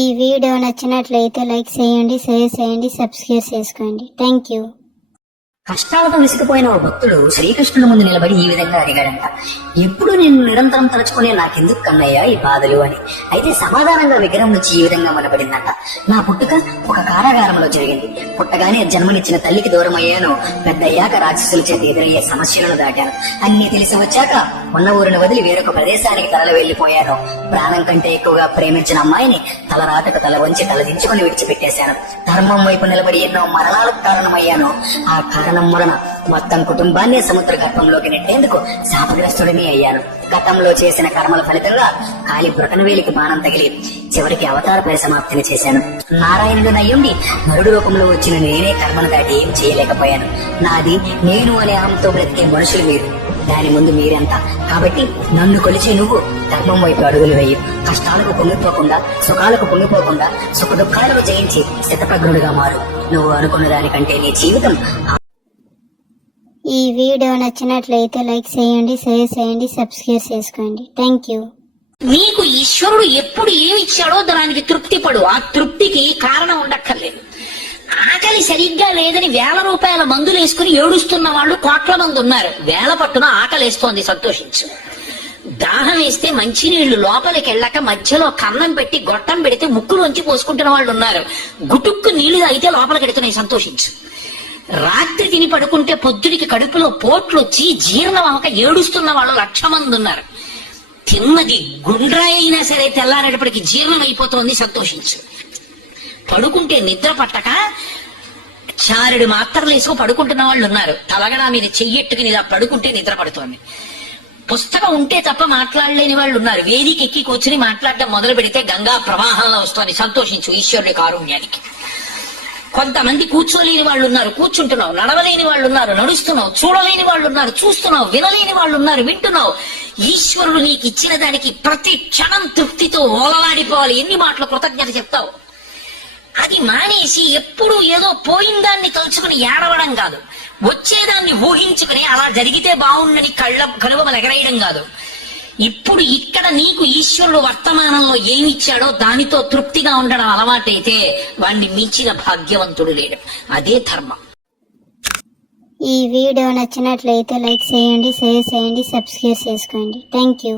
ఈ వీడియో నచ్చినట్లయితే లైక్ చేయండి షేర్ చేయండి సబ్స్క్రైబ్ చేసుకోండి. థ్యాంక్ యూ కష్టాలతో విసిగిపోయిన ఓ భక్తుడు శ్రీకృష్ణుడి ముందు నిలబడి ఈ విధంగా అడిగాడంట. ఎప్పుడు నేను నిరంతరం తలుచుకునే నాకెందుకు కన్నయ్యా ఈ బాధలు అని. అయితే సమాధానంగా విగ్రహం నుంచి ఈ విధంగా మనపడిందంట నా పుట్టుక ఒక కారాగారంలో జరిగింది. పుట్టగానే జన్మనిచ్చిన తల్లికి దూరం అయ్యాను పెద్దయ్యాక రాక్షసుల చేత ఎదురయ్యే సమస్యలను దాటాను. అన్ని తెలిసి వచ్చాక ఉన్న ఊరిని వదిలి వేరొక ప్రదేశానికి తరలి వెళ్ళిపోయాను ప్రాణం కంటే ఎక్కువగా ప్రేమించిన అమ్మాయిని తలరాటకు తల వంచి తలదించుకుని విడిచిపెట్టేశాను. ధర్మం వైపు నిలబడి ఎన్నో మరణాలకు కారణమయ్యాను. ఆ కారణం వలన మొత్తం కుటుంబాన్ని సముద్ర గర్భంలోకి నెట్టేందుకు శాపగ్రస్తుడిని అయ్యాను. గతంలో చేసిన కర్మల ఫలితంగా కాలి బ్రొటనవేలికి బాణం తగిలి చివరికి అవతార పరిసమాప్తిని చేశాను. నారాయణుడు నయ్యుండి నరుడు రూపంలో వచ్చిన నేనే కర్మను దాటి ఏం చేయలేకపోయాను. నాది నేను అనే అహంతో బ్రతికే మనుషులు మీరు దాని ముందు మీరెంత. కాబట్టి నన్ను కొలిచే నువ్వు ధర్మం వైపు అడుగులు వేయు. కష్టాలకు పొంగిపోకుండా సుఖాలకు పొంగిపోకుండా సుఖ దుఃఖాలకు జయించి శతప్రజ్ఞుడిగా మారు. నువ్వు అనుకున్న దానికంటే నీ జీవితం ఈ వీడియో నచ్చినట్లయితే లైక్ చేయండి షేర్ చేయండి సబ్స్క్రైబ్ చేసుకోండి. థ్యాంక్ యూ నీకు ఈశ్వరుడు ఎప్పుడు ఏమి ఇచ్చాడో దానికి తృప్తి పడు. ఆ తృప్తికి కారణం ఉండక్కర్లేదు ఆకలి సరిగ్గా లేదని వేల రూపాయల మందులు వేసుకుని ఏడుస్తున్న వాళ్ళు కోట్ల మంది ఉన్నారు. వేల పట్టున ఆకలేస్తోంది సంతోషించు. దాహం వేస్తే మంచినీళ్ళు లోపలికి వెళ్ళక మధ్యలో కన్నం పెట్టి గొట్టం పెడితే ముక్కులోంచి పోసుకుంటున్న వాళ్ళు ఉన్నారు. గుటుక్కు నీళ్ళు తాగితే లోపలికి ఎడుతున్నాయి సంతోషించు. రాత్రి తిని పడుకుంటే పొద్దుడికి కడుపులో పోట్లు వచ్చి జీర్ణం అవక ఏడుస్తున్న వాళ్ళు లక్ష మంది ఉన్నారు. తిన్నది గుండ్రాయి అయినా సరే తెల్లారేటప్పటికి జీర్ణం అయిపోతుంది సంతోషించు. పడుకుంటే నిద్ర పట్టక చారుడు మాత్రలు వేసుకు పడుకుంటున్న వాళ్ళు ఉన్నారు. తలగడా మీద చెయ్యెట్టుకుని ఇలా పడుకుంటే నిద్ర పడుతోంది పుస్తకం ఉంటే తప్ప మాట్లాడలేని వాళ్ళు ఉన్నారు. వేదిక ఎక్కి కూర్చుని మాట్లాడడం మొదలు పెడితే గంగా ప్రవాహంలో వస్తోంది. సంతోషించు ఈశ్వరుడి కారుణ్యానికి. కొంతమంది కూర్చోలేని వాళ్ళు ఉన్నారు. కూర్చుంటున్నావు. నడవలేని వాళ్ళు ఉన్నారు. నడుస్తున్నావు. చూడలేని వాళ్ళు ఉన్నారు. చూస్తున్నావు. వినలేని వాళ్ళు ఉన్నారు. వింటున్నావు. ఈశ్వరుడు నీకు ఇచ్చిన దానికి ప్రతి క్షణం తృప్తితో ఓలలాడిపోవాలి. ఎన్ని మాటలు కృతజ్ఞత చెప్తావు? అది మానేసి ఎప్పుడు ఏదో పోయిందాన్ని తలుచుకుని ఏడవడం కాదు. వచ్చేదాన్ని ఊహించుకుని అలా జరిగితే బాగుండని కళ్ళ కనుబ ఎగరేయడం కాదు. ఇప్పుడు ఇక్కడ నీకు ఈశ్వరుడు వర్తమానంలో ఏమిచ్చాడో దానితో తృప్తిగా ఉండడం అలవాటైతే వాణ్ణి మించిన భాగ్యవంతుడు లేడు. అదే ధర్మం. ఈ వీడియో నచ్చినట్లయితే లైక్ చేయండి షేర్ చేయండి సబ్స్క్రైబ్ చేసుకోండి. Thank you.